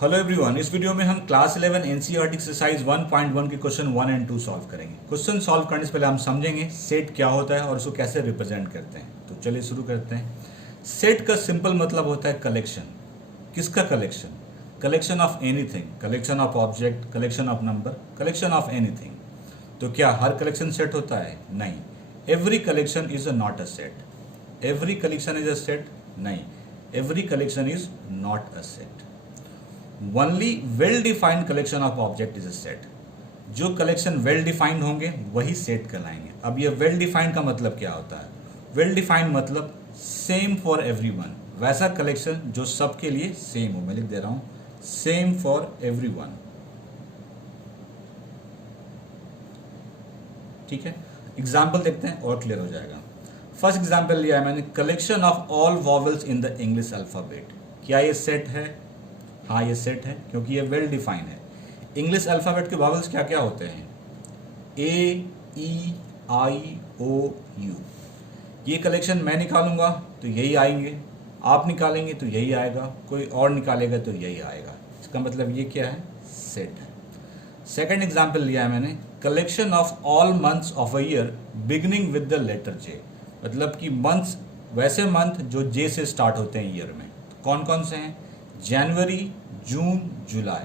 Hello everyone, इस video में हम क्लास 11 एनसीईआरटी एक्सरसाइज 1.1 के क्वेश्चन 1 एंड 2 सॉल्व करेंगे। क्वेश्चन सॉल्व करने से पहले हम समझेंगे सेट क्या होता है और उसको कैसे रिप्रेजेंट करते हैं। तो चलिए शुरू करते हैं। सेट का सिंपल मतलब होता है कलेक्शन। किसका collection? Collection of anything, collection of object, collection of number, collection of anything. तो क्या हर कलेक्शन सेट होता है? नहीं। Every collection is not a set. Every collection is a set? नहीं। Every collection is not a set. Only well defined collection of object is a set। जो collection well defined होंगे वही set कहलाएंगे। अब ये वेल डिफाइंड का मतलब क्या होता है? वेल डिफाइंड मतलब सेम फॉर एवरीवन, वैसा कलेक्शन जो सबके लिए सेम हो। मैं लिख दे रहा हूं, सेम फॉर एवरीवन। ठीक है, एग्जाम्पल देखते हैं और क्लियर हो जाएगा। फर्स्ट एग्जाम्पल लिया है मैंने, collection of all vowels in the English alphabet. क्या ये सेट है? हाँ, ये सेट है क्योंकि ये वेल डिफाइंड है। इंग्लिश अल्फ़ाबेट के वॉवल्स क्या क्या होते हैं? ए, ई, आई, ओ, यू। ये कलेक्शन मैं निकालूंगा तो यही आएंगे, आप निकालेंगे तो यही आएगा, कोई और निकालेगा तो यही आएगा। इसका मतलब ये क्या है? सेट है। सेकेंड एग्जाम्पल लिया है मैंने, collection of all months of a year beginning with the letter J. मतलब कि मंथ्स, वैसे मंथ जो जे से स्टार्ट होते हैं ईयर में। तो कौन कौन से हैं? जनवरी, जून, जुलाई।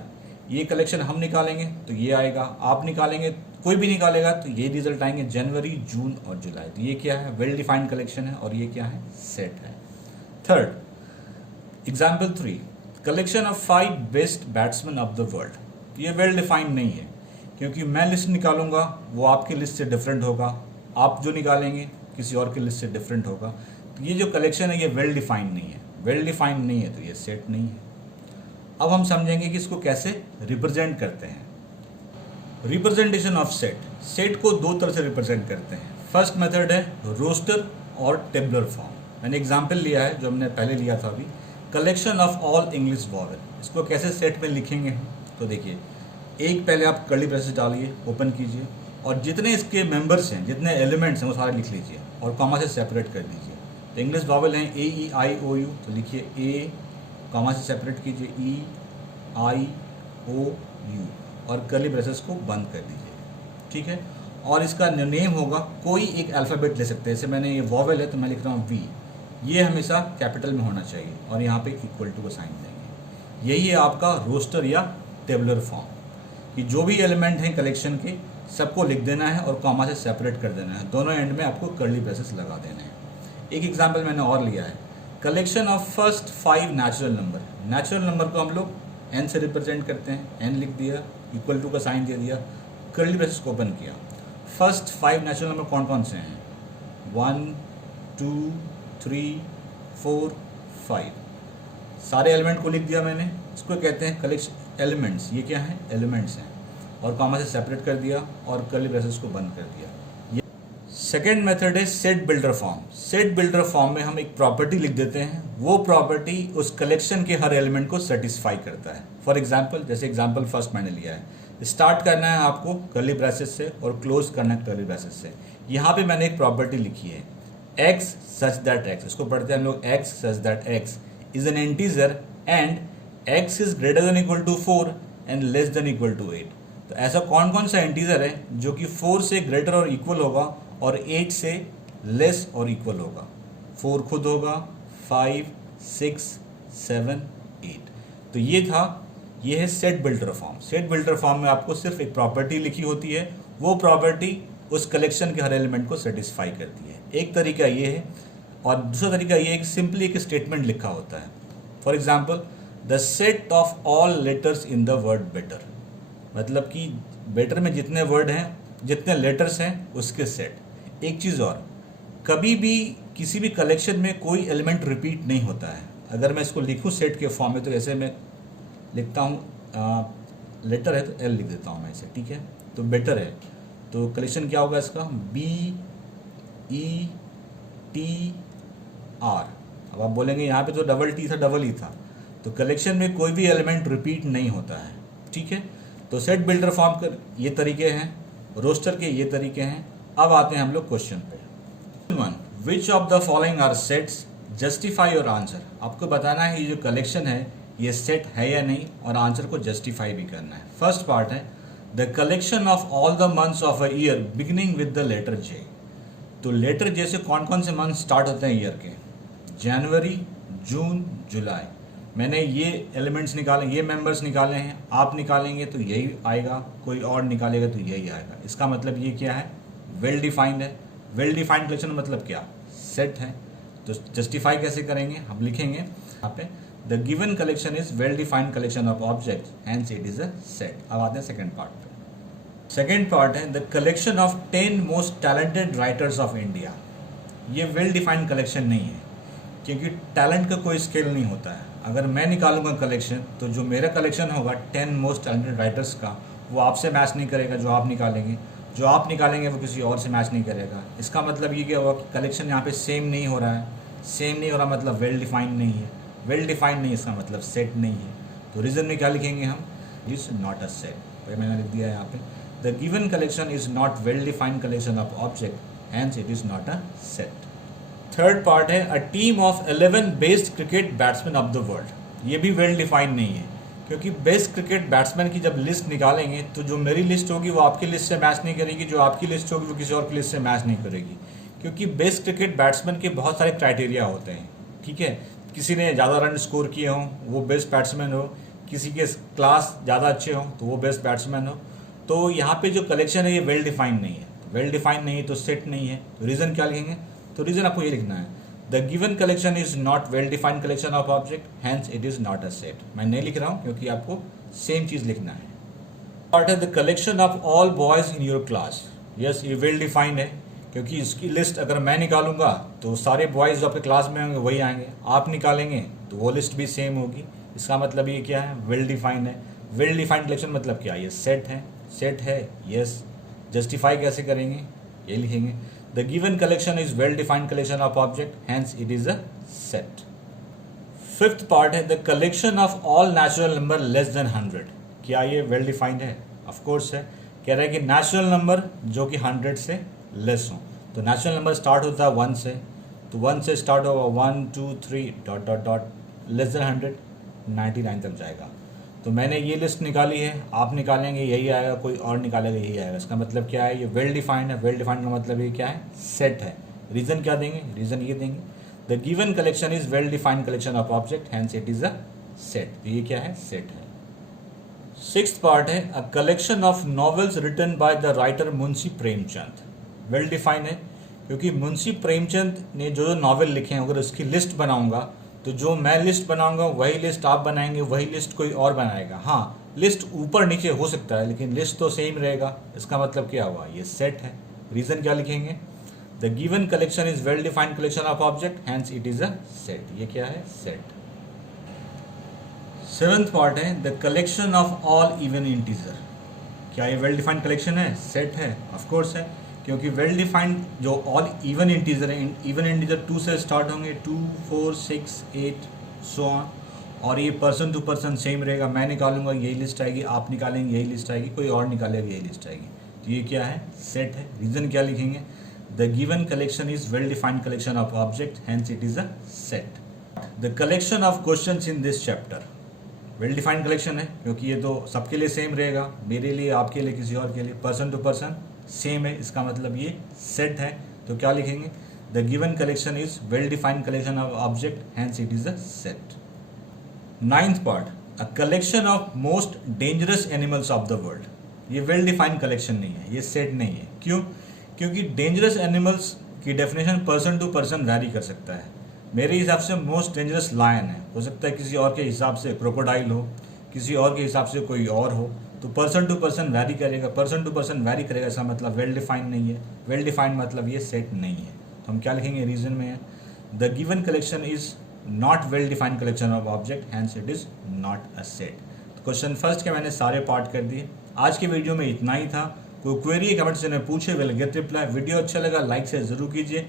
ये कलेक्शन हम निकालेंगे तो ये आएगा, आप निकालेंगे, कोई भी निकालेगा तो ये रिजल्ट आएंगे, जनवरी, जून और जुलाई। तो ये क्या है? वेल डिफाइंड कलेक्शन है और ये क्या है? सेट है। Third example 3, collection of 5 best batsman of the world. ये वेल डिफाइंड नहीं है क्योंकि मैं लिस्ट निकालूंगा वो आपकी लिस्ट से डिफरेंट होगा, आप जो निकालेंगे किसी और की लिस्ट से डिफरेंट होगा। तो ये जो कलेक्शन है ये वेल डिफाइंड नहीं है। वेल डिफाइंड नहीं है तो ये सेट नहीं है। अब हम समझेंगे कि इसको कैसे रिप्रेजेंट करते हैं। Representation of set. सेट को दो तरह से रिप्रेजेंट करते हैं। फर्स्ट मेथड है रोस्टर और टेबुलर फॉर्म। मैंने एग्जांपल लिया है जो हमने पहले लिया था अभी, collection of all English vowel. इसको कैसे सेट में लिखेंगे हम? तो देखिए, एक पहले आप कर्ली ब्रेसेस डालिए, ओपन कीजिए और जितने इसके मेंबर्स हैं, जितने एलिमेंट्स हैं वो सारे लिख लीजिए और कॉमा से सेपरेट कर दीजिए। तो इंग्लिश वॉवल हैं ए, ई, आई, ओ, यू। तो लिखिए ए, कॉमा से सेपरेट कीजिए ई, आई, ओ, यू और कर्ली ब्रेसेस को बंद कर दीजिए। ठीक है, और इसका नेम होगा, कोई एक अल्फ़ाबेट ले सकते हैं। जैसे मैंने ये वॉवल है तो मैं लिख रहा हूँ वी। ये हमेशा कैपिटल में होना चाहिए और यहाँ पे इक्वल टू का साइन देंगे। यही है आपका रोस्टर या टेबुलर फॉर्म, कि जो भी एलिमेंट हैं कलेक्शन के सबको लिख देना है और कॉमा से सेपरेट कर देना है। दोनों एंड में आपको कर्ली ब्रेसेस लगा देना है। एक एग्जाम्पल मैंने और लिया है, collection of first 5 natural number. Natural number को हम लोग एन से रिप्रेजेंट करते हैं। एन लिख दिया, इक्वल टू का साइन दे दिया, कर्ली ब्रेसेस को ओपन किया। फर्स्ट 5 नेचुरल नंबर कौन कौन से हैं? 1, 2, 3, 4, 5। सारे एलिमेंट को लिख दिया मैंने। इसको कहते हैं कलेक्शन एलिमेंट्स। ये क्या है? एलिमेंट्स हैं और कॉमा से सेपरेट कर दिया और कर्ली ब्रेसेस को बंद कर दिया। सेकेंड मेथड है set builder form. Set builder form में हम एक प्रॉपर्टी लिख देते हैं, वो प्रॉपर्टी उस कलेक्शन के हर एलिमेंट को सेटिस्फाई करता है। फॉर एग्जांपल, जैसे एग्जांपल फर्स्ट मैंने लिया है, स्टार्ट करना है आपको कर्ली ब्रेसेस से और क्लोज करना है कर्ली ब्रेसेस से। यहाँ पे मैंने एक प्रॉपर्टी लिखी है, एक्स सच दैट एक्स। इसको पढ़ते हैं हम लोग, x such that x is an integer and x is greater than equal to 4 and less than equal to 8। तो ऐसा कौन कौन सा इंटीजर है जो कि 4 से ग्रेटर और इक्वल होगा और 8 से लेस और इक्वल होगा? 4 खुद होगा, 5, 6, 7, 8। तो ये है set builder form. Set builder form में आपको सिर्फ एक प्रॉपर्टी लिखी होती है, वो प्रॉपर्टी उस कलेक्शन के हर एलिमेंट को सेटिस्फाई करती है। एक तरीका ये है और दूसरा तरीका ये है कि सिंपली एक स्टेटमेंट लिखा होता है। For example, the set of all letters in the word better. मतलब कि बेटर में जितने वर्ड हैं, जितने लेटर्स हैं उसके सेट। एक चीज़ और, कभी भी किसी भी कलेक्शन में कोई एलिमेंट रिपीट नहीं होता है। अगर मैं इसको लिखूँ सेट के फॉर्म में तो ऐसे मैं लिखता हूँ, लेटर है तो एल लिख देता हूँ मैं इसे। ठीक है, तो बेटर है तो कलेक्शन क्या होगा इसका? B, E, T, R. अब आप बोलेंगे यहाँ पे तो डबल टी था, डबल ई था। तो कलेक्शन में कोई भी एलिमेंट रिपीट नहीं होता है। ठीक है, तो सेट बिल्डर फॉर्म के ये तरीके हैं, रोस्टर के ये तरीके हैं। अब आते हैं हम लोग क्वेश्चन पे। 1, which of the following are sets, justify your answer. आपको बताना है ये जो कलेक्शन है ये सेट है या नहीं, और आंसर को जस्टिफाई भी करना है। फर्स्ट पार्ट है the collection of all the months of a year beginning with the letter J. तो लेटर जे से कौन कौन से मंथ स्टार्ट होते हैं ईयर के? जनवरी, जून, जुलाई। मैंने ये एलिमेंट्स निकाले, ये मेंबर्स निकाले हैं, आप निकालेंगे तो यही आएगा, कोई और निकालेगा तो यही आएगा। इसका मतलब ये क्या है? वेल डिफाइंड है। वेल डिफाइंड कलेक्शन मतलब क्या? सेट है। तो जस्टिफाई कैसे करेंगे? हम लिखेंगे यहाँ पे the given collection is well defined collection of object hence it is a set. अब आते हैं सेकेंड पार्ट पे। सेकेंड पार्ट है the collection of 10 most talented writers of India. ये वेल डिफाइंड कलेक्शन नहीं है, क्योंकि टैलेंट का कोई स्केल नहीं होता है। अगर मैं निकालूंगा कलेक्शन, तो जो मेरा कलेक्शन होगा 10 मोस्ट टैलेंटेड राइटर्स का, वो आपसे मैच नहीं करेगा जो आप निकालेंगे। जो आप निकालेंगे वो किसी और से मैच नहीं करेगा। इसका मतलब ये क्या हुआ कि कलेक्शन यहाँ पे सेम नहीं हो रहा है। सेम नहीं हो रहा मतलब वेल डिफाइंड नहीं है। वेल डिफाइंड नहीं, इसका मतलब सेट नहीं है। तो रीज़न में क्या लिखेंगे हम? Is not a set. तो मैंने लिख दिया है यहाँ पे the given collection is not well defined collection of object hence it is not a set. Third part है a team of 11 best cricket batsman of the world. ये भी वेल डिफाइंड नहीं है, क्योंकि बेस्ट क्रिकेट बैट्समैन की जब list निकालेंगे तो जो मेरी लिस्ट होगी वो आपकी लिस्ट से मैच नहीं करेगी, जो आपकी लिस्ट होगी वो किसी और की लिस्ट से मैच नहीं करेगी। क्योंकि बेस्ट क्रिकेट बैट्समैन के बहुत सारे क्राइटेरिया होते हैं, ठीक है। किसी ने ज़्यादा रन स्कोर किए हों वो बेस्ट बैट्समैन हो, किसी के क्लास ज़्यादा अच्छे हों तो वो बेस्ट बैट्समैन हो। तो यहाँ पे जो कलेक्शन है ये वेल डिफाइंड नहीं है। वेल डिफाइंड नहीं है तो सेट नहीं है। तो रीज़न क्या लिखेंगे? तो रीजन आपको ये लिखना है the given collection is not well defined collection of object hence it is not a set. मैं नहीं लिख रहा हूँ क्योंकि आपको सेम चीज लिखना है। पार्ट है the collection of all boys in your class. Yes, ये वेल डिफाइंड है, क्योंकि इसकी लिस्ट अगर मैं निकालूंगा तो सारे बॉयज जो आपके क्लास में होंगे वही आएंगे। आप निकालेंगे तो वो लिस्ट भी सेम होगी। इसका मतलब ये क्या है? वेल डिफाइंड है। वेल डिफाइंड कलेक्शन मतलब क्या? ये सेट है। सेट है, यस। जस्टिफाई कैसे करेंगे? ये लिखेंगे The given collection is well-defined collection of object, hence it is a set. Fifth part है the collection of all natural number less than 100. क्या ये well defined है? Of course है। कह रहा है कि natural number जो कि 100 से less हो। तो natural number start होता है 1 से, तो 1 से start होगा 1 2 3 dot dot dot, less than 100 99 तक जाएगा। तो मैंने ये लिस्ट निकाली है, आप निकालेंगे यही आएगा, कोई और निकालेगा यही आएगा। इसका मतलब क्या है? ये वेल डिफाइंड है। वेल डिफाइंड का मतलब ये क्या है? सेट है। रीजन क्या देंगे? रीजन ये देंगे the given collection is well defined collection of object hence it is a set. तो ये क्या है? सेट है। सिक्स्थ पार्ट है a collection of novels written by the writer Munshi Premchand. Well defined है, क्योंकि मुंशी प्रेमचंद ने जो नॉवेल लिखे हैं, अगर उसकी लिस्ट बनाऊंगा तो जो मैं लिस्ट बनाऊंगा वही लिस्ट आप बनाएंगे, वही लिस्ट कोई और बनाएगा। हाँ, लिस्ट ऊपर नीचे हो सकता है लेकिन लिस्ट तो सेम रहेगा। इसका मतलब क्या हुआ? ये सेट है। रीजन क्या लिखेंगे? The given collection is well defined collection of object hence it is a set. ये क्या है? सेट। सेवेंथ पार्ट है the collection of all even integer. क्या ये वेल डिफाइंड कलेक्शन है? सेट है। ऑफकोर्स है, क्योंकि वेल डिफाइंड जो ऑल इवन इंटीजर है, इवन इंटीजर 2 से स्टार्ट होंगे, 2 4 6 8 सो ऑन, और ये पर्सन टू पर्सन सेम रहेगा। मैं निकालूंगा यही लिस्ट आएगी, आप निकालेंगे यही लिस्ट आएगी, कोई और निकालेगा यही लिस्ट आएगी। तो ये क्या है? सेट है। रीजन क्या लिखेंगे? The given collection is well defined collection of object hence it is a set. The collection of questions in this chapter well defined collection है, क्योंकि ये तो सबके लिए सेम रहेगा, मेरे लिए, आपके लिए, किसी और के लिए। पर्सन टू पर्सन सेम है, इसका मतलब ये सेट है। तो क्या लिखेंगे? The given collection is well defined collection of object hence it is a set. Ninth part a collection of most dangerous animals of the world. ये वेल डिफाइंड कलेक्शन नहीं है, ये सेट नहीं है। क्यों? क्योंकि डेंजरस एनिमल्स की definition person to person vary कर सकता है। मेरे हिसाब से मोस्ट डेंजरस लायन है, हो सकता है किसी और के हिसाब से क्रोकोडाइल हो, किसी और के हिसाब से कोई और हो। तो पर्सन टू पर्सन वैरी करेगा। पर्सन टू पर्सन वैरी करेगा, इसका मतलब वेल डिफाइंड नहीं है। वेल डिफाइंड मतलब ये सेट नहीं है। तो हम क्या लिखेंगे? रीजन में है the given collection is not well defined collection of object hence it is not a set. तो क्वेश्चन फर्स्ट के मैंने सारे पार्ट कर दिए। आज के वीडियो में इतना ही था। कोई क्वेरी कमेंट से पूछे, विल गेट रिप्लाई। वीडियो अच्छा लगा लाइक से जरूर कीजिए।